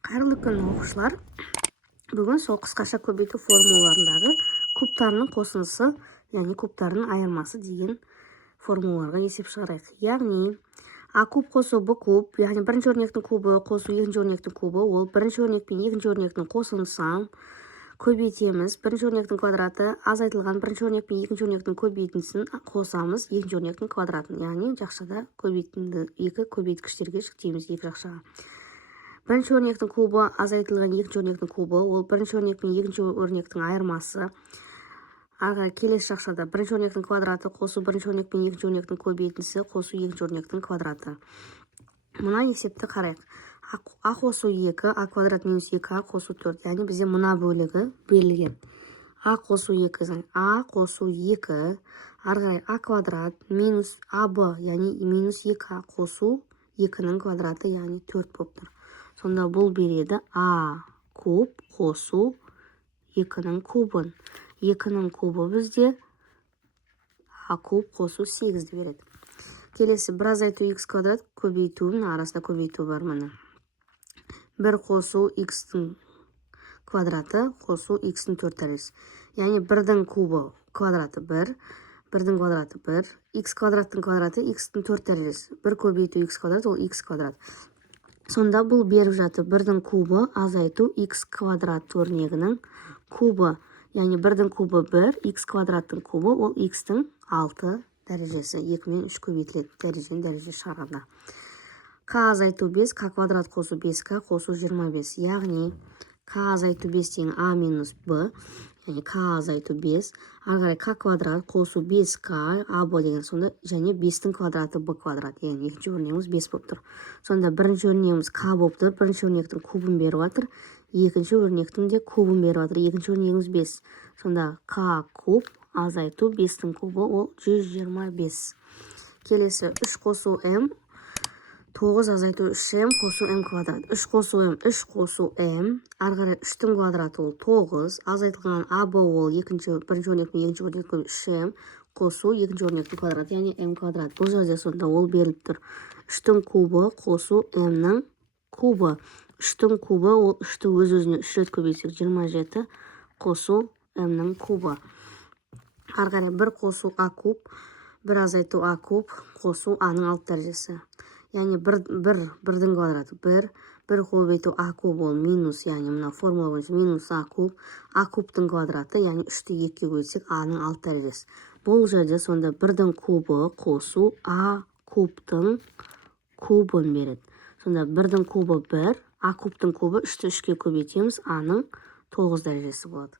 Қайырлы күн оқушылар. Бүгін сол қысқаша көбейту формулаларындағы кубтарының қосындысы, яғни кубтарының айырмасы деген формулаларға есеп шығарайық. Яғни А куб қосу Б куб, яғни бірінші өрнектің кубы қосу екінші өрнектің кубы, ол бірінші өрнек пен екінші өрнектің қосындысын көбейтеміз. Бірінші өрнектің квадраты азайтылған бірінші өрнек пен екінші өрнектің көбейтіндісін қосамыз екінші өрнектің квадратын, яғни жақшада көбейтінді екі көбейткіштерге жіктейміз екі жақшаға. Бірінші өрнектің кубы азайтылған екінші өрнектің кубы, ол бірінші өрнек пен екінші өрнектің айырмасы. Арға келесі жақшада бірінші өрнектің квадраты қосу бірінші өрнек пен екінші өрнектің көбейтіндісі қосу екінші өрнектің квадраты. Мына есепті қарайық. А қосу 2, А квадрат минус 2А қосу 4. Яғни бізде мына бөлігі берілген. А қосу 2, А қосу 2, ары А квадрат минус АБ, яғни минус 2А қосу 2-нің квадраты, яғни 4 болып тұр. Сонда бұл береді А куб қосу 2-нің кубын. 2-нің кубы бізде А куб қосу 8-ді береді. Келесі бір азайту X квадрат көбейтуінің арасында көбейту бар міне. 1 қосу X-тің квадраты қосу X-тің 4 дәрежесі. Яғни 1-дің кубы квадраты 1, 1-дің квадраты 1, X квадраттың квадраты X-тің 4 дәрежесі. 1 көбейту X квадрат ол X квадрат. Сонда бұл беріп жатыр 1-дің кубы азайту X квадрат өрнегінің кубы. Яғни 1-дің кубы 1, X квадраттың кубы ол X-тің 6 дәрежесі. 2 мен 3 көбейтіледі дәрежені дәреже шығарғанда. К азайту 5, К квадрат қосу 5К қосу 25. Яғни К азайту 5 деген А минус Б. Яғни К азайту 5. Ары қарай К квадрат қосу 5К АБ деген сонда және 5-тің квадраты Б квадрат. Яғни екінші өрнегіміз 5 болып тұр. Сонда бірінші өрнегіміз К болып тұр. Бірінші өрнектің кубын беріп жатыр. Екінші өрнектің де кубын беріп жатыр. Екінші өрнегіміз 5. Сонда К куб азайту 5-тің кубы ол 125. Келесі 3 қосу М. 9 азайту 3М қосу М квадрат. 3 қосу М, 3 қосу М. Ары қарай 3-тің квадраты ол 9. Азайтылған АБ ол бірінші өрнек пен екінші өрнек 3М қосу екінші өрнектің квадраты, яғни М квадрат. Бұл жерде сонда ол беріліп тұр. 3-тің кубы қосу М-нің кубы. 3-тің кубы ол 3-ті өз-өзіне 3 рет көбейтсек 27 қосу М-нің кубы. Ары қарай 1 қосу А куб, 1 азайту А куб қосу А-ның 6 дәрежесі. Яғни 1-дің квадраты 1, 1 көбейту А куб ол минус, яғни мына формула бойынша минус А куб, А кубтың квадраты, яғни 3-ті 2-ге бөлсек А-ның 6 дәрежесі. Бұл жерде сонда 1-дің кубы қосу А кубтың кубын береді. Сонда 1-дің кубы 1, А кубтың кубы 3-ті 3-ге көбейтеміз, А-ның 9 дәрежесі болады.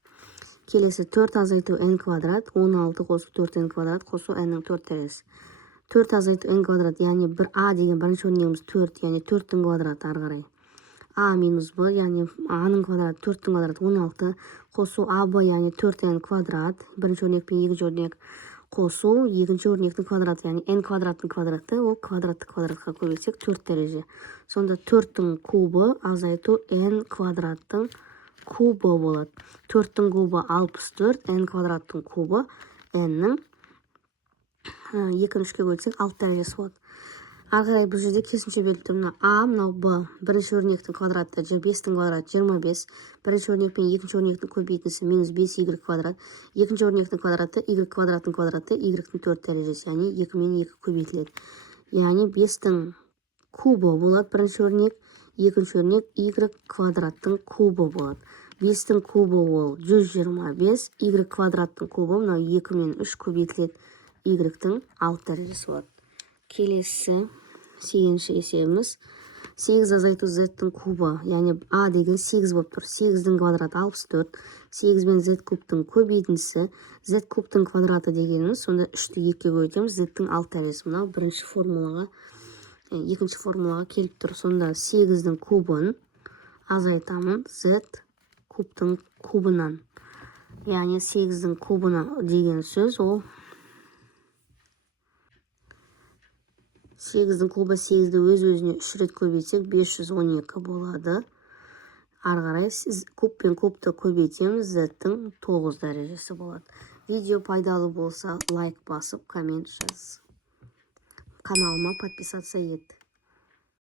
Келесі 4 азайту N квадрат, 16 қосу 4N квадрат қосу N-ның 4 дәрежесі. 4 азайту N квадрат, яғни 1А деген бірінші өрнегіміз 4, яғни 4-тің квадраты ары қарай. А минус Б, яғни А-ның квадраты 4-тің квадраты 16 қосу АБ, яғни 4N квадрат, бірінші өрнек пен екінші өрнек қосу екінші өрнектің квадраты, яғни N квадраттың квадраты, ол квадратты квадратқа көбейтсек 4 дәреже. Сонда 4-тің кубы азайту N квадраттың кубы болады. 4-тің кубы 64, N квадраттың кубы N-нің 2-3-ке бөлсек 6 дәрежесі болады. Ары қарай бұл жерде керісінше беріліп тұр. Мына А, мынау Б. Бірінші өрнектің квадраты 5-тің квадраты 25. Бірінші өрнек пен екінші өрнектің көбейтіндісі минус 5Y квадрат. Екінші өрнектің квадраты Y квадраттың квадраты Y-тің 4 дәрежесі, яғни 2 мен 2 көбейтіледі. Яғни 5-тің кубы болады бірінші өрнек, екінші өрнек Y квадраттың кубы болады. 5-тің кубы ол 125, Y квадраттың кубы мынау 2 мен 3 көбейтіледі. Y-тің 6 дәрежесі болады. Келесі 8-ші есебіміз 8 азайту Z-тің кубы, яғни А деген 8 болып тұр. 8-дің квадраты 64, 8 мен Z кубтың көбейтіндісі, Z кубтың квадраты дегеніміз, сонда 3-ті 2-ге көбейтеміз, Z-тің 6 дәрежесі. Мынау бірінші формулаға, екінші формулаға келіп тұр. Сонда 8-дің кубын азайтамын Z кубтың кубынан. Яғни 8-дің кубына деген сөз ол 8-дің кубы 8-ді өз-өзіне 3 рет көбейтсек 512 болады. Ары қарай куб пен кубты көбейтеміз, Z-тің 9 дәрежесі болады. Видео пайдалы болса лайк басып, коммент жаз. Каналыма подписаться ет.